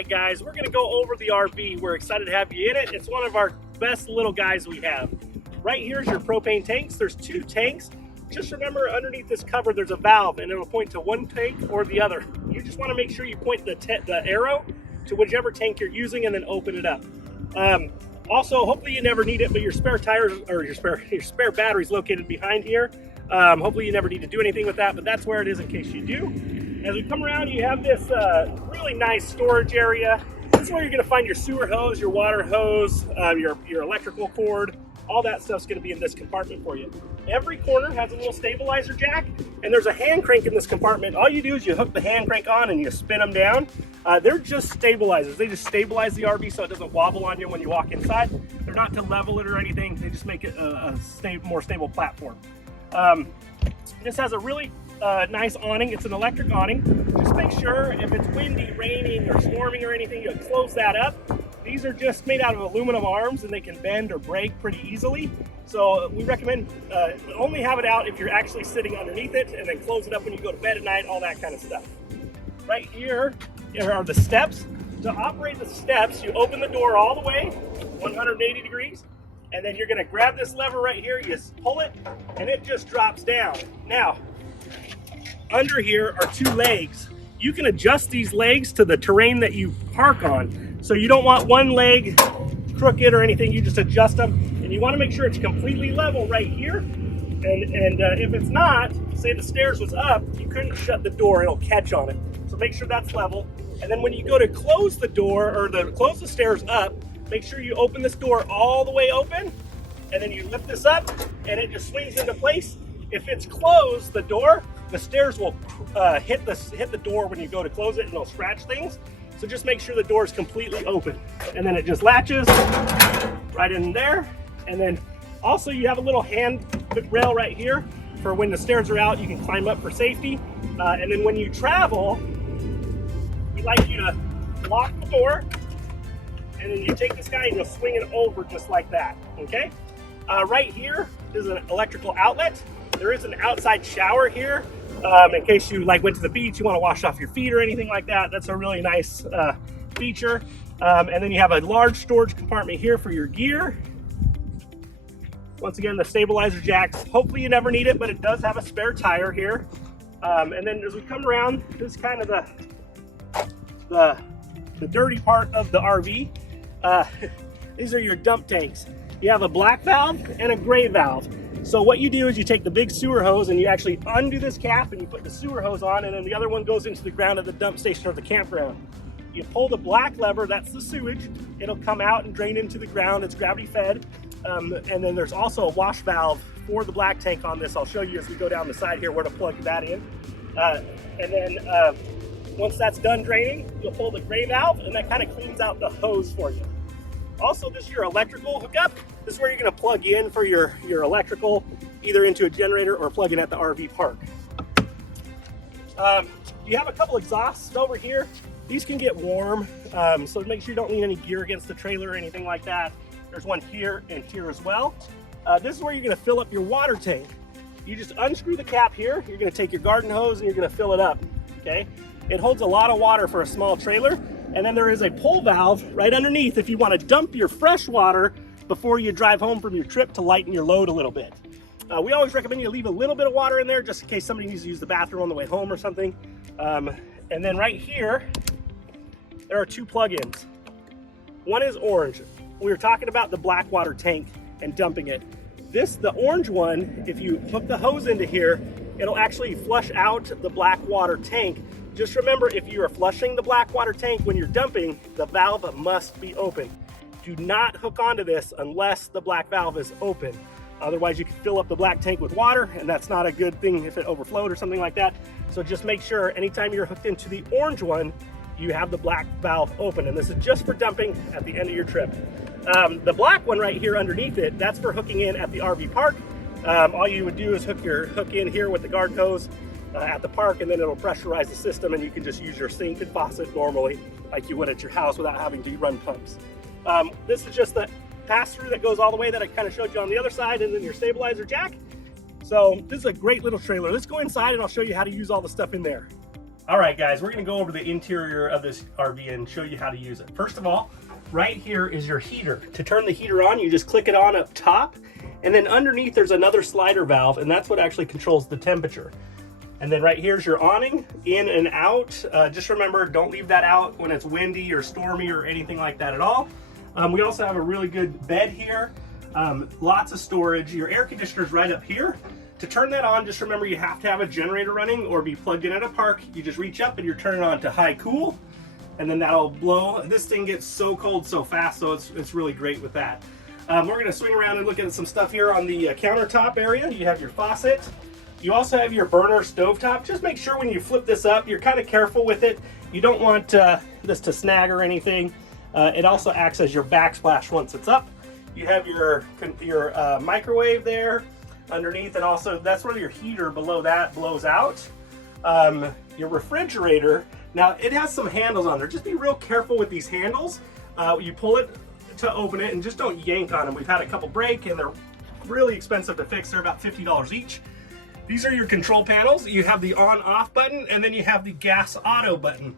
right, guys, we're going to go over the RV. We're excited to have you in it. It's one of our best little guys we have. Right here is your propane tanks. There's 2 tanks. Just remember, underneath this cover, there's a valve, and it'll point to one tank or the other. You just want to make sure you point the arrow to whichever tank you're using and then open it up. Also, hopefully you never need it, but your spare tires or your spare battery's located behind here. Hopefully you never need to do anything with that, but that's where it is in case you do. As we come around, you have this really nice storage area. This is where you're going to find your sewer hose, your water hose, your electrical cord. All that stuff's going to be in this compartment for you. Every corner has a little stabilizer jack, and there's a hand crank in this compartment. All you do is you hook the hand crank on and you spin them down. They're just stabilizers. They just stabilize the RV so it doesn't wobble on you when you walk inside. They're not to level it or anything. They just make it a more stable platform. This has a really nice awning. It's an electric awning. Just make sure if it's windy, raining, or storming or anything, you close that up. These are just made out of aluminum arms and they can bend or break pretty easily. So we recommend only have it out if you're actually sitting underneath it, and then close it up when you go to bed at night, all that kind of stuff. Right here are the steps. To operate the steps, you open the door all the way, 180 degrees, and then you're gonna grab this lever right here, you pull it, and it just drops down. Now, under here are 2 legs. You can adjust these legs to the terrain that you park on. So you don't want one leg crooked or anything, you just adjust them. And you wanna make sure it's completely level right here. And if it's not, say the stairs was up, you couldn't shut the door, it'll catch on it. So make sure that's level. And then when you go to close the door, or close the stairs up, make sure you open this door all the way open, and then you lift this up, and it just swings into place. If it's closed, the door, the stairs will hit the door when you go to close it, and it'll scratch things. So just make sure the door is completely open. And then it just latches right in there. And then also you have a little hand rail right here for when the stairs are out, you can climb up for safety. And then when you travel, we like you to lock the door, and then you take this guy and you'll swing it over just like that, okay? Right here is an electrical outlet. There is an outside shower here. In case you went to the beach, you want to wash off your feet or anything like that. That's a really nice feature. And then you have a large storage compartment here for your gear. Once again, the stabilizer jacks. Hopefully you never need it, but it does have a spare tire here. And then as we come around, this is kind of the dirty part of the RV. These are your dump tanks. You have a black valve and a gray valve. So what you do is you take the big sewer hose and you actually undo this cap and you put the sewer hose on, and then the other one goes into the ground of the dump station or the campground. You pull the black lever, that's the sewage. It'll come out and drain into the ground. It's gravity fed. And then there's also a wash valve for the black tank on this. I'll show you as we go down the side here where to plug that in. And then once that's done draining, you'll pull the gray valve, and that kind of cleans out the hose for you. Also, this is your electrical hookup. This is where you're going to plug in for your electrical, either into a generator or plug in at the RV park. You have a couple exhausts over here. These can get warm, so make sure you don't lean any gear against the trailer or anything like that. There's one here and here as well. This is where you're going to fill up your water tank. You just unscrew the cap here. You're going to take your garden hose and you're going to fill it up, okay? It holds a lot of water for a small trailer. And then there is a pull valve right underneath if you want to dump your fresh water before you drive home from your trip to lighten your load a little bit. We always recommend you leave a little bit of water in there just in case somebody needs to use the bathroom on the way home or something. And then right here, there are 2 plug-ins. One is orange. We were talking about the black water tank and dumping it. The orange one, if you hook the hose into here, it'll actually flush out the black water tank. Just remember, if you are flushing the black water tank when you're dumping, the valve must be open. Do not hook onto this unless the black valve is open. Otherwise, you can fill up the black tank with water, and that's not a good thing if it overflowed or something like that. So just make sure anytime you're hooked into the orange one, you have the black valve open. And this is just for dumping at the end of your trip. The black one right here underneath it, that's for hooking in at the RV park. All you would do is hook in here with the garden hose at the park, and then it'll pressurize the system, and you can just use your sink and faucet normally like you would at your house without having to run pumps. This is just the pass-through that goes all the way that I kind of showed you on the other side, and then your stabilizer jack. So this is a great little trailer. Let's go inside and I'll show you how to use all the stuff in there. All right, guys, we're gonna go over the interior of this RV and show you how to use it. First of all, right here is your heater. To turn the heater on, you just click it on up top, and then underneath there's another slider valve, and that's what actually controls the temperature. And then right here's your awning, in and out. Just remember, don't leave that out when it's windy or stormy or anything like that at all. We also have a really good bed here, lots of storage. Your air conditioner's right up here. To turn that on, just remember you have to have a generator running or be plugged in at a park. You just reach up and you're turning on to high cool, and then that'll blow. This thing gets so cold so fast, so it's really great with that. We're gonna swing around and look at some stuff here on the countertop area. You have your faucet. You also have your burner stovetop. Just make sure when you flip this up, you're kind of careful with it. You don't want this to snag or anything. It also acts as your backsplash once it's up. You have your microwave there underneath, and also that's where your heater below that blows out. Your refrigerator, now it has some handles on there. Just be real careful with these handles. You pull it to open it and just don't yank on them. We've had a couple break and they're really expensive to fix. They're about $50 each. These are your control panels. You have the on-off button, and then you have the gas auto button.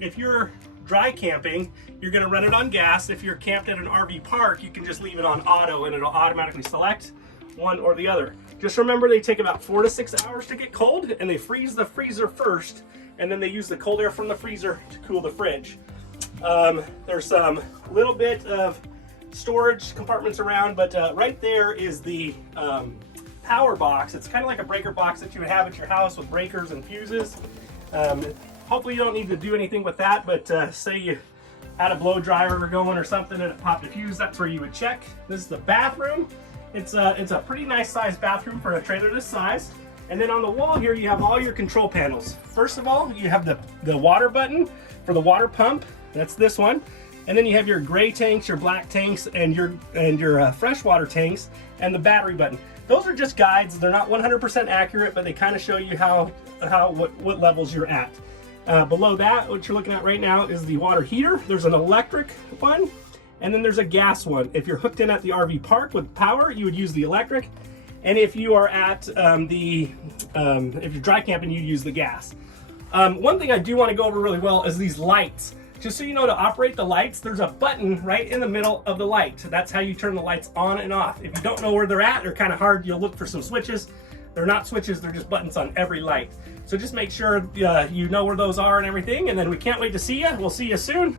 If you're dry camping, you're gonna run it on gas. If you're camped at an RV park, you can just leave it on auto and it'll automatically select one or the other. Just remember, they take about 4 to 6 hours to get cold, and they freeze the freezer first, and then they use the cold air from the freezer to cool the fridge. There's some little bit of storage compartments around, but right there is the power box. It's kind of like a breaker box that you would have at your house with breakers and fuses. Hopefully you don't need to do anything with that, but say you had a blow dryer going or something and it popped a fuse, that's where you would check. This is the bathroom. It's a pretty nice sized bathroom for a trailer this size. And then on the wall here, you have all your control panels. First of all, you have the water button for the water pump. That's this one. And then you have your gray tanks, your black tanks, and your freshwater tanks, and the battery button. Those are just guides. They're not 100% accurate, but they kind of show you what levels you're at. Below that, what you're looking at right now is the water heater. There's an electric one, and then there's a gas one. If you're hooked in at the RV park with power, you would use the electric. And if you are at if you're dry camping, you use the gas. One thing I do want to go over really well is these lights. Just so you know, to operate the lights, there's a button right in the middle of the light. That's how you turn the lights on and off. If you don't know where they're at, they're kind of hard. You'll look for some switches. They're not switches, they're just buttons on every light. So just make sure you know where those are and everything, and then we can't wait to see you. We'll see you soon.